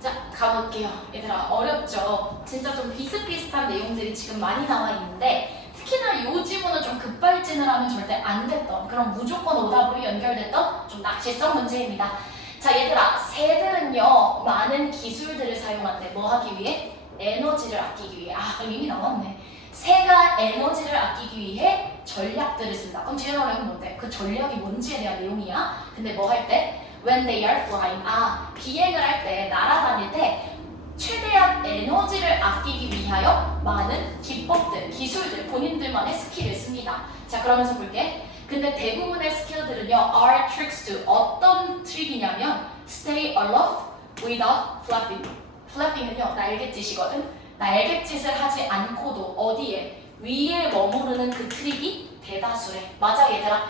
자 가볼게요. 얘들아 어렵죠? 진짜 좀 비슷비슷한 내용들이 지금 많이 나와 있는데 특히나 요 지문은 좀 급발진을 하면 절대 안 됐던 그런 무조건 오답으로 연결됐던 좀 낚시성 문제입니다. 자 얘들아 새들은요 많은 기술들을 사용한대. 뭐 하기 위해? 에너지를 아끼기 위해. 아 이미 나왔네. 새가 에너지를 아끼기 위해 전략들을 쓴다. 그럼 뒤에 나오는 건 뭔데? 그 전략이 뭔지에 대한 내용이야. 근데 뭐 할 때? When they are flying. 비행을 할 때, 날아다닐 때 최대한 에너지를 아끼기 위하여 많은 기법들, 기술들, 본인들만의 스킬을 씁니다. 자 그러면서 볼게. 근데 대부분의 스킬들은요 are tricks to. 어떤 트릭이냐면 stay aloft without flapping. flapping은요 날갯짓이거든. 날갯짓을 하지 않고도 어디에? 위에 머무르는 그 트릭이 대다수래. 맞아 얘들아.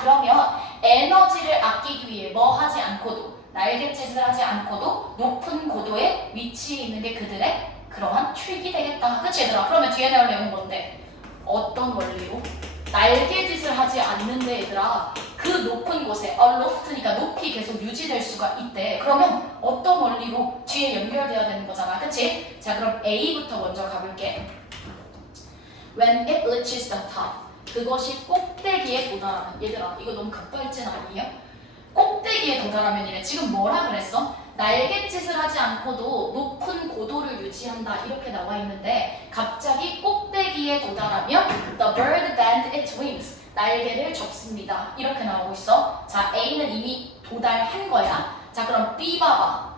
그러면 에너지를 아끼기 위해 뭐 하지 않고도 날갯짓을 하지 않고도 높은 고도에 위치해 있는 게 그들의 그러한 트릭이 되겠다. 그치 얘들아? 그러면 뒤에 나올 내용은 뭔데? 어떤 원리로? 날개짓을 하지 않는데 얘들아 그 높은 곳에 aloft니까 높이 계속 유지될 수가 있대. 그러면 어떤 원리로 뒤에 연결돼야 되는 거잖아. 그치? 자 그럼 A부터 먼저 가볼게. When it reaches the top. 그것이 꼭대기에 도달하면. 얘들아 이거 너무 급발진 아니에요? 꼭대기에 도달하면 이래. 지금 뭐라 그랬어? 날갯짓을 하지 않고도 높은 고도를 유지한다 이렇게 나와 있는데 갑자기 꼭대기에 도달하면 the bird bend its wings. 날개를 접습니다. 이렇게 나오고 있어. 자 A는 이미 도달한 거야. 자 그럼 B 봐봐.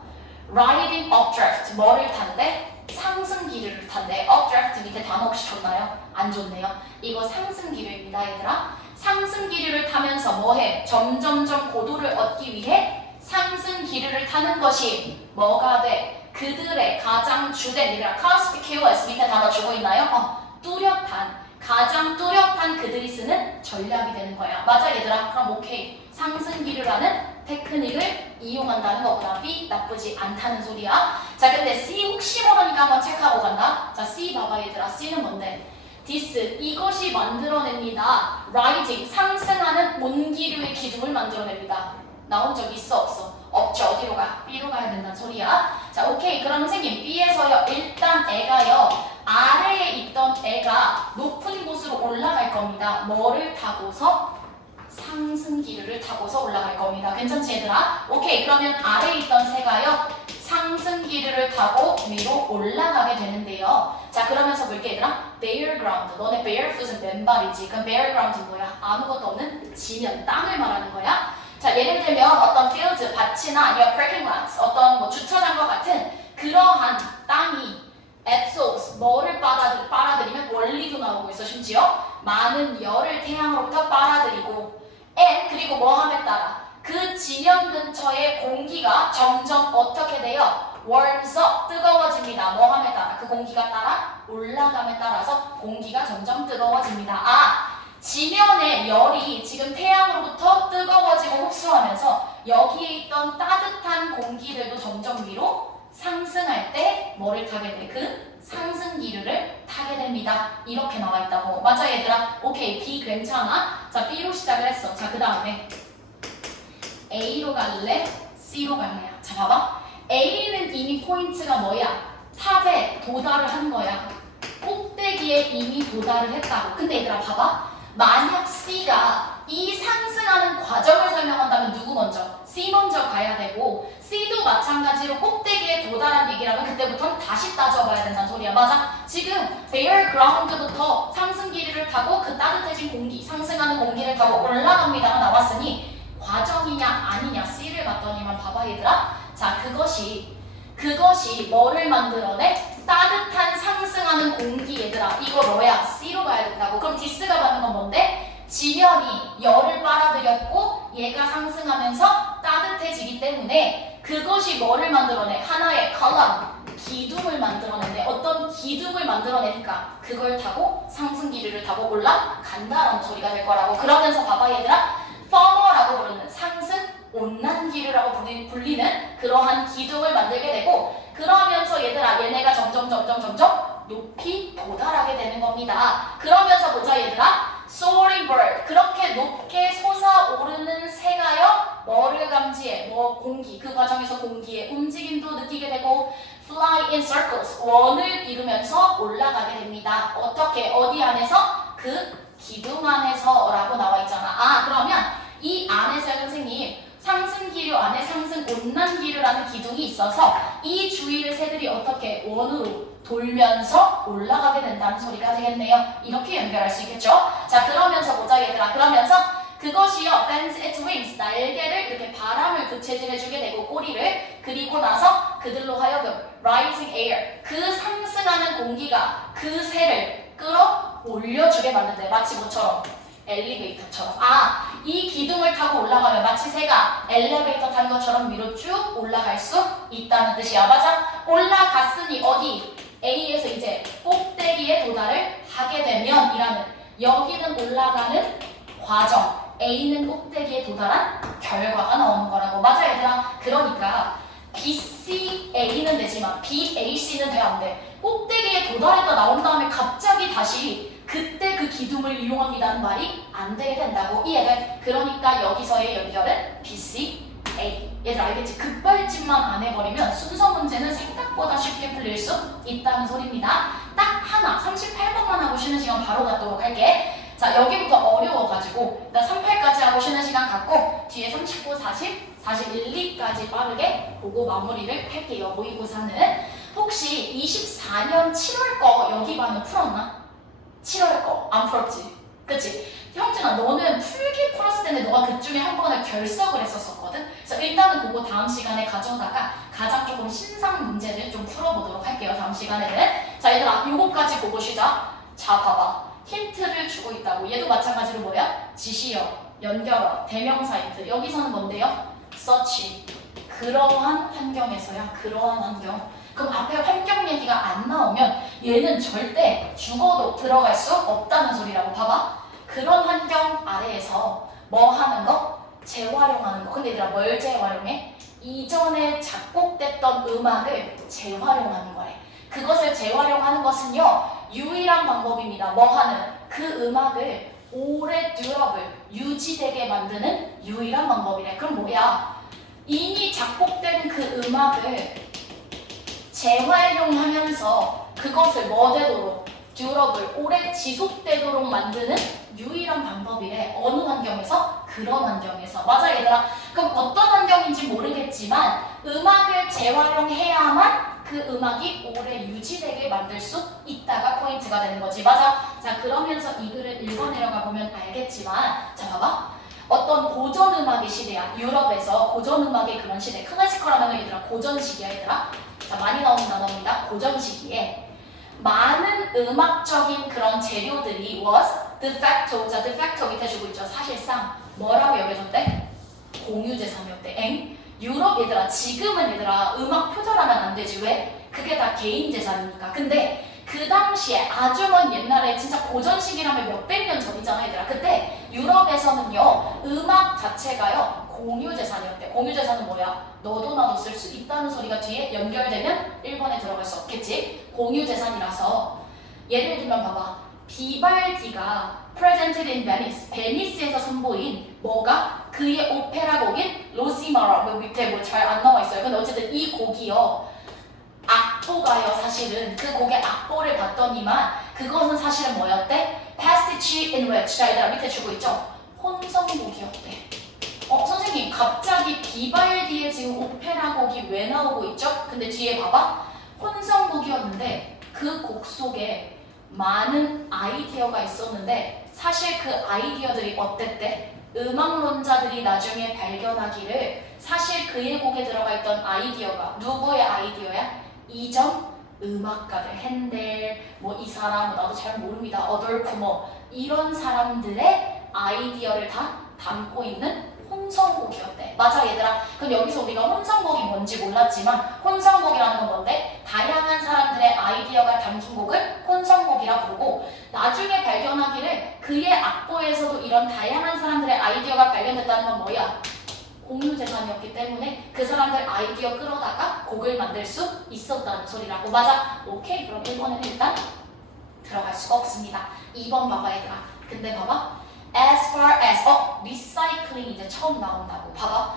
riding updraft. 뭐를 탄대? 상승기류를 탄대. updraft 밑에 단어 혹시 줬나요? 안 줬네요. 이거 상승기류입니다 얘들아. 상승기류를 타면서 뭐해? 점점점 고도를 얻기 위해 상승기류를 타는 것이 뭐가 돼? 그들의 가장 주된 얘들아 conspicuous 밑에 단어 주고 있나요? 뚜렷한 가장 뚜렷한 그들이 쓰는 전략이 되는 거야. 맞아 얘들아? 그럼 오케이. 상승기류라는 테크닉을 이용한다는 거구나. B 나쁘지 않다는 소리야. 자, 근데 C 혹시 모르니까 한번 체크하고 간다. 자, C 봐봐 얘들아. C는 뭔데? This 이것이 만들어냅니다. Rising 상승하는 온기류의 기둥을 만들어냅니다. 나온 적 있어 없어? 없죠. 어디로 가? B로 가야 된다는 소리야. 자, 오케이. 그럼 선생님 B에서요 일단 애가요 아래에 있던 애가 높은 곳으로 올라갈 겁니다. 뭐를 타고서? 상승기류를 타고서 올라갈 겁니다. 괜찮지 얘들아? 오케이. 그러면 아래에 있던 새가요 상승기류를 타고 위로 올라가게 되는데요. 자, 그러면서 볼게 얘들아. bare ground. 너네 barefoot은 맨발이지. 그럼 bare ground은 뭐야? 아무것도 없는 지면, 땅을 말하는 거야. 자, 예를 들면 어떤 fields, 밭이나 아니면 parking lots, 어떤 뭐 주차장과 같은 그러한 땅이 absorbs, 뭐를 빨아들이면 원리도 나오고 있어. 심지어 많은 열을 태양으로부터 빨아들이고 and 그리고 뭐함에 따라 그 지면 근처의 공기가 점점 어떻게 돼요? warms up, 뜨거워집니다. 뭐함에 따라? 그 공기가 따라 올라감에 따라서 공기가 점점 뜨거워집니다. 아, 지면의 열이 지금 태양으로부터 뜨거워지고 흡수하면서 여기에 있던 따뜻한 공기들도 점점 위로 상승할 때 뭐를 타게 돼? 그 상승기류를 타게 됩니다. 이렇게 나와 있다고. 맞아 얘들아? 오케이. B 괜찮아? 자, B로 시작을 했어. 자, 그 다음에 A로 갈래? C로 갈래야? 자, 봐봐. A는 이미 포인트가 뭐야? 탑에 도달을 한 거야. 꼭대기에 이미 도달을 했다고. 근데 얘들아 봐봐. 만약 C가 이 상승하는 과정을 설명한다면 누구 먼저? C 먼저 가야 되고 C도 마찬가지로 꼭대기에 도달한 얘기라면 그때부터는 다시 따져봐야 된다는 소리야. 맞아? 지금 bare ground부터 상승기류를 타고 그 따뜻해진 공기, 상승하는 공기를 타고 올라갑니다가 나왔으니 과정이냐 아니냐 C를 봤더니만 봐봐 얘들아. 자, 그것이 뭐를 만들어내? 따뜻한 상승하는 공기 얘들아. 이거 뭐야? C로 가야 된다고. 그럼 D스가 받는 건 뭔데? 지면이 열을 빨아들였고 얘가 상승하면서 따뜻해지기 때문에 그것이 뭐를 만들어내? 하나의 컬럼, 기둥을 만들어내는데 어떤 기둥을 만들어내니까 그걸 타고 상승기류를 타고 올라간다라는 소리가 될 거라고. 그러면서 봐봐 얘들아. firmer라고 부르는 상승 온난기류라고 불리는 그러한 기둥을 만들게 되고 그러면서 얘들아 얘네가 점점 높이 도달하게 되는 겁니다. 그러면서 보자 얘들아. soaring bird 그렇게 높게 솟아오르는 새가요 뭐를 감지해? 뭐 공기 그 과정에서 공기의 움직임도 느끼게 되고 fly in circles 원을 이루면서 올라가게 됩니다. 어떻게? 어디 안에서? 그 기둥 안에서 라고 나와 있잖아. 아 그러면 이 안에서요 선생님 상승기류 안에 상승온난기류라는 기둥이 있어서 이 주위를 새들이 어떻게 원으로 돌면서 올라가게 된다는 소리가 되겠네요. 이렇게 연결할 수 있겠죠? 자 그러면서 보자 얘들아. 그러면서 그것이요 fans its wings 날개를 이렇게 바람을 부채질해주게 되고 꼬리를 그리고 나서 그들로 하여금 rising air 그 상승하는 공기가 그 새를 끌어올려주게 만든대. 마치 뭐처럼? 엘리베이터처럼. 아, 이 기둥을 타고 올라가면 마치 새가 엘리베이터 타는 것처럼 위로 쭉 올라갈 수 있다는 뜻이야. 맞아? 올라갔으니 어디? A에서 이제 꼭대기에 도달을 하게 되면 이라는 여기는 올라가는 과정 A는 꼭대기에 도달한 결과가 나오는 거라고. 맞아 얘들아? 그러니까 BCA는 되지만 BAC는 돼 안 돼? 꼭대기에 도달했다 나온 다음에 갑자기 다시 그때 그 기둥을 이용합니다는 말이 안 되게 된다고 이해돼. 그러니까 여기서의 연결은 BCA. 얘들 알겠지? 급발진만 안 해버리면 순서 문제는 생각보다 쉽게 풀릴 수 있다는 소리입니다. 딱 하나 38번만 하고 쉬는 시간 바로 갖도록 할게. 자 여기부터 어려워가지고 일단 38까지 하고 쉬는 시간 갖고 뒤에 39, 40, 41, 2까지 빠르게 보고 마무리를 할게요. 모의고사는 혹시 24년 7월 거 여기 반은 풀었나? 7월 거 안 풀었지? 그치? 형준아 너는 풀기 풀었을 때는 너가 그중에 한 번을 결석을 했었거든? 그래서 일단은 그거 다음 시간에 가져다가 가장 조금 신상 문제를 좀 풀어보도록 할게요. 다음 시간에는. 자 얘들아 요거까지 보고 쉬자. 자 봐봐. 힌트를 주고 있다고. 얘도 마찬가지로 뭐야? 지시어, 연결어, 대명사 힌트. 여기서는 뭔데요? search. 그러한 환경에서야. 그러한 환경. 그럼 앞에 환경 얘기가 안 나오면 얘는 절대 죽어도 들어갈 수 없다는 소리라고. 봐봐. 그런 환경 아래에서 뭐 하는 거? 재활용하는 거. 근데 얘들아 뭘 재활용해? 이전에 작곡됐던 음악을 재활용하는 거래. 그것을 재활용하는 것은요 유일한 방법입니다. 뭐 하는? 그 음악을 오래 듀러블 유지되게 만드는 유일한 방법이래. 그럼 뭐야? 이미 작곡된 그 음악을 재활용하면서 그것을 뭐 되도록? 듀러블 오래 지속되도록 만드는 유일한 방법이래. 어느 환경에서? 그런 환경에서. 맞아 얘들아? 그럼 어떤 환경인지 모르겠지만 음악을 재활용해야만 그 음악이 오래 유지되게 만들 수 있다가 포인트가 되는 거지. 맞아? 자 그러면서 이 글을 읽어내려가 보면 알겠지만 자 봐봐. 어떤 고전음악의 시대야. 유럽에서 고전음악의 그런 시대. 클래시컬 하면 얘들아 고전 시기야 얘들아. 자 많이 나오는 단어입니다. 고전 시기에 많은 음악적인 그런 재료들이 was de facto. 자 de facto 밑에 주고 있죠. 사실상 뭐라고 여겨졌대? 공유재산이었대. 엥? 유럽 얘들아 지금은 얘들아 음악 표절하면 안 되지. 왜? 그게 다 개인 재산이니까. 근데 그 당시에 아주 먼 옛날에 진짜 고전 시기라면 몇백 년 전이잖아 얘들아. 그때 유럽에서는요 음악 자체가요 공유재산이었대. 공유재산은 뭐야? 너도 나도 쓸 수 있다는 소리가 뒤에 연결되면 1번에 들어갈 수 없겠지. 공유재산이라서 예를 들면 봐봐. 비발디가 Presented in Venice, 베니스에서 선보인 뭐가? 그의 오페라 곡인 로시마라. 밑에 뭐 잘 안 나와 있어요. 근데 어쨌든 이 곡이요 악보가요 사실은 그 곡의 악보를 봤더니만 그것은 사실은 뭐였대? Pastiche in which. 자 얘들아 밑에 주고 있죠? 혼성곡이었대. 선생님 갑자기 비발디의 지금 오페라 곡이 왜 나오고 있죠? 근데 뒤에 봐봐. 혼성곡이었는데 그 곡 속에 많은 아이디어가 있었는데 사실 그 아이디어들이 어땠대? 음악론자들이 나중에 발견하기를 사실 그의 곡에 들어가 있던 아이디어가 누구의 아이디어야? 이전 음악가들 핸델 뭐 이 사람 나도 잘 모릅니다. 어돌프 뭐 이런 사람들의 아이디어를 다 담고 있는 혼성곡이었대. 맞아 얘들아. 그럼 여기서 우리가 혼성곡이 뭔지 몰랐지만 혼성곡이라는 건 뭔데? 다양한 사람들의 아이디어가 담긴 곡을 혼성곡이라 부르고 나중에 발견하기를 그의 악보에서도 이런 다양한 사람들의 아이디어가 발견됐다는 건 뭐야? 공유재산이었기 때문에 그 사람들 아이디어 끌어다가 곡을 만들 수 있었다는 소리라고. 맞아? 오케이. 그럼 1번에는 일단 들어갈 수가 없습니다. 2번 봐봐 얘들아. 근데 봐봐. As far as 리사이클링 이제 처음 나온다고. 봐봐.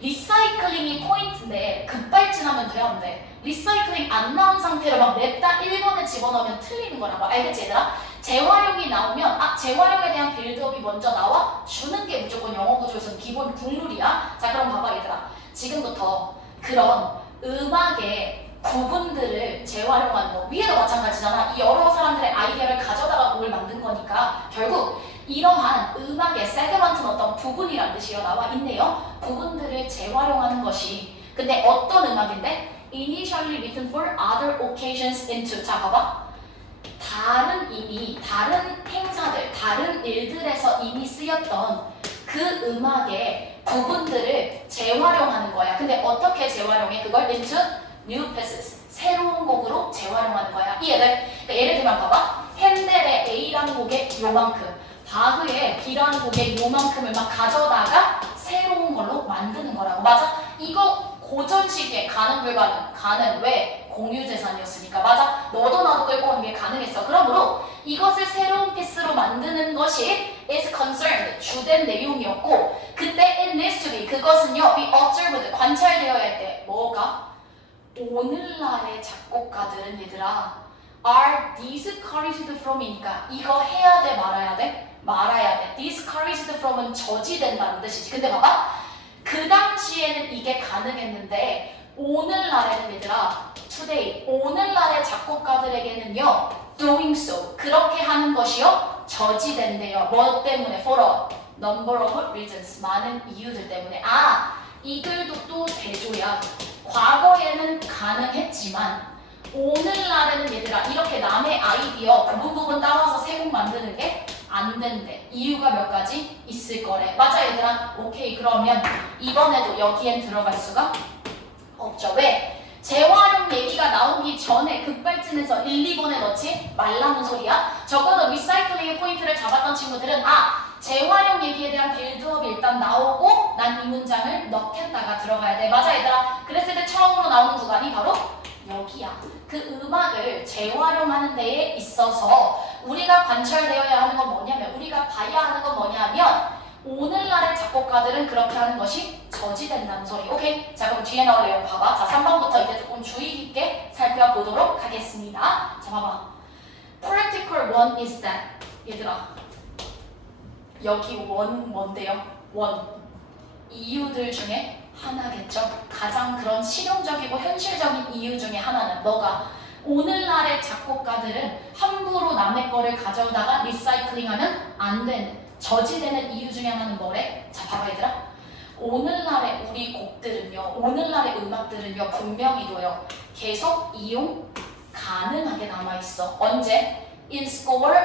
리사이클링이 포인트인데 급발진하면 돼 안 돼? 리사이클링 안 나온 상태로 막 냅다 1번에 집어넣으면 틀리는 거라고. 알겠지 얘들아? 재활용이 나오면 재활용에 대한 빌드업이 먼저 나와 주는 게 무조건 영어 구조에서는 기본 국룰이야. 자 그럼 봐봐 얘들아. 지금부터 그런 음악의 부분들을 재활용하는 거 위에도 마찬가지잖아. 이 여러 사람들의 아이디어를 가져다가 곡을 만든 거니까 결국 이러한 음악의 세그먼트는 어떤 부분이란 뜻이요 나와 있네요. 부분들을 재활용하는 것이. 근데 어떤 음악인데? Initially written for other occasions into. 자 봐봐. 다른 행사들, 다른 일들에서 이미 쓰였던 그 음악의 부분들을 재활용하는 거야. 근데 어떻게 재활용해? 그걸 into new pieces. 새로운 곡으로 재활용하는 거야. 이해돼? 그러니까 예를 들면 봐봐. 핸델의 A라는 곡의 요만큼, 바흐의 B라는 곡의 요만큼을 막 가져다가 새로운 걸로 만드는 거라고. 맞아? 이거 고전 시기에 가능 불가능? 가능. 왜? 공유재산이었으니까. 맞아? 너도 나도 끌고 오는 게 가능했어. 그러므로 이것을 새로운 피스로 만드는 것이 is concerned, 주된 내용이었고 그때 it needs to be, 그것은요 be observed, 관찰되어야 할 때 뭐가? 오늘날의 작곡가들은 얘들아 are discouraged from이니까 이거 해야 돼 말아야 돼? 말아야 돼. discouraged from은 저지된다는 뜻이지. 근데 봐봐. 그 당시에는 이게 가능했는데 오늘날에는 얘들아 today, 오늘날의 작곡가들에게는요 doing so, 그렇게 하는 것이요 저지된대요. 뭐 때문에? for a number of reasons, 많은 이유들 때문에. 이 글도 또 대조야. 과거에는 가능했지만 오늘날에는 얘들아 이렇게 남의 아이디어 부분 따와서 새 곡 만드는 게 안 된대. 이유가 몇 가지 있을 거래. 맞아 얘들아? 오케이. 그러면 이번에도 여기엔 들어갈 수가 없죠. 왜? 재활용 얘기가 나오기 전에 급발진해서 1, 2번에 넣지 말라는 소리야. 적어도 리사이클링의 포인트를 잡았던 친구들은 재활용 얘기에 대한 빌드업이 일단 나오고 난 이 문장을 넣겠다가 들어가야 돼. 맞아 얘들아? 그랬을 때 처음으로 나오는 구간이 바로 여기야. 그 음악을 재활용하는 데에 있어서 우리가 관철되어야 하는 건 뭐냐면, 우리가 봐야 하는 건 뭐냐면, 오늘날의 작곡가들은 그렇게 하는 것이 저지된다는 소리. 오케이? 자, 그럼 뒤에 나올 내용 봐봐. 자, 3번부터 이제 조금 주의 깊게 살펴보도록 하겠습니다. 자, 봐봐. Practical one is that. 얘들아, 여기 뭔데요? 이유들 중에 하나겠죠. 가장 그런 실용적이고 현실적인 이유 중에 하나는 너가 오늘날의 작곡가들은 함부로 남의 거를 가져오다가 리사이클링하면 안 되는, 저지되는 이유 중에 하나는 뭐래? 자, 봐봐 얘들아. 오늘날의 우리 곡들은요, 오늘날의 음악들은요, 분명히도요, 계속 이용 가능하게 남아있어. 언제? in score,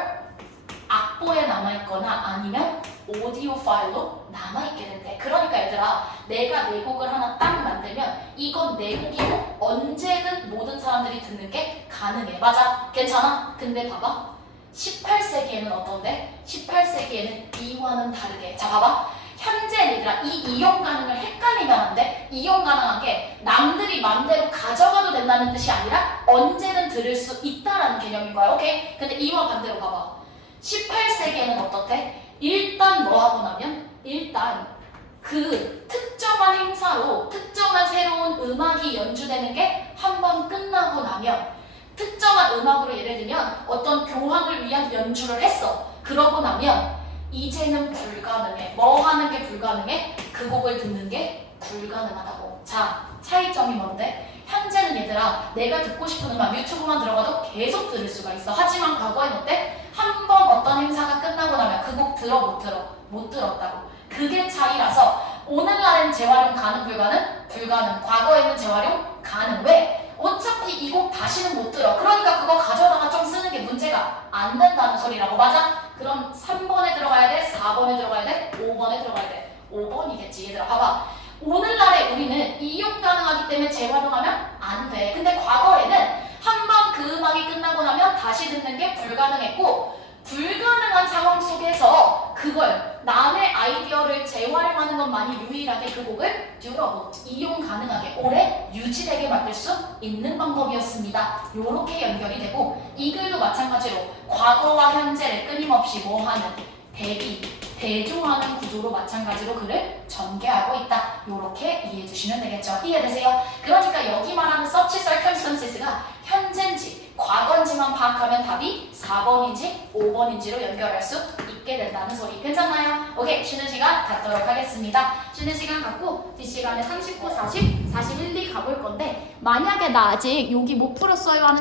악보에 남아있거나 아니면 오디오 파일로 남아있게 된대. 그러니까 얘들아, 내가 내 곡을 하나 딱 만들면 이건 내 곡이고 언제든 모든 사람들이 듣는 게 가능해. 맞아? 괜찮아? 근데 봐봐, 18세기에는 어떤데? 18세기에는 이와는 다르게. 자, 봐봐. 현재 얘들아, 이 이용 가능을 헷갈리면 안 돼. 이용 가능한 게 남들이 맘대로 가져가도 된다는 뜻이 아니라 언제든 들을 수 있다라는 개념인 거야. 오케이? 근데 이와 반대로 봐봐. 18세기에는 어떻대? 일단 뭐 하고 나면, 일단 그 특정한 행사로 특정한 새로운 음악이 연주되는 게 한 번 끝나고 나면, 특정한 음악으로 예를 들면 어떤 교황을 위한 연주를 했어. 그러고 나면 이제는 불가능해. 뭐 하는 게 불가능해? 그 곡을 듣는 게 불가능하다고. 자, 차이점이 뭔데? 현재는 얘들아, 내가 듣고 싶은 음악 유튜브만 들어가도 계속 들을 수가 있어. 하지만 과거엔 어때? 한 번 어떤 행사가 끝나고 나면 그 곡 들어 못 들어? 못 들었다고. 그게 차이라서 오늘날엔 재활용 가능 불가능? 불가능. 과거에는 재활용 가능. 왜? 어차피 이 곡 다시는 못 들어. 그러니까 그거 가져다가 좀 쓰는 게 문제가 안 된다는 소리라고. 맞아? 그럼 3번에 들어가야 돼? 4번에 들어가야 돼? 5번에 들어가야 돼? 5번이겠지 얘들아. 봐봐. 오늘날에 우리는 이용 가능하기 때문에 재활용하면 안 돼. 근데 과거에는 한 번 그 음악이 끝나고 나면 다시 듣는 게 불가능했고, 불가능한 상황 속에서 그걸 남의 아이디어를 재활용하는 것만이 유일하게 그 곡을 듀러블, 이용 가능하게 오래 유지되게 만들 수 있는 방법이었습니다. 요렇게 연결이 되고, 이 글도 마찬가지로 과거와 현재를 끊임없이 뭐하는, 대조하는 구조로 마찬가지로 글을 전개하고 있다. 요렇게 이해해 주시면 되겠죠. 이해되세요? 그러니까 여기 말하는 such circumstances가 현재인지 과거인지만 파악하면 답이 4번인지 5번인지로 연결할 수 있게 된다는 소리. 괜찮나요? 오케이, 쉬는 시간 갖도록 하겠습니다. 쉬는 시간 갖고 뒷시간에 39, 40, 41, 2 가볼 건데, 만약에 나 아직 여기 못 풀었어요 하는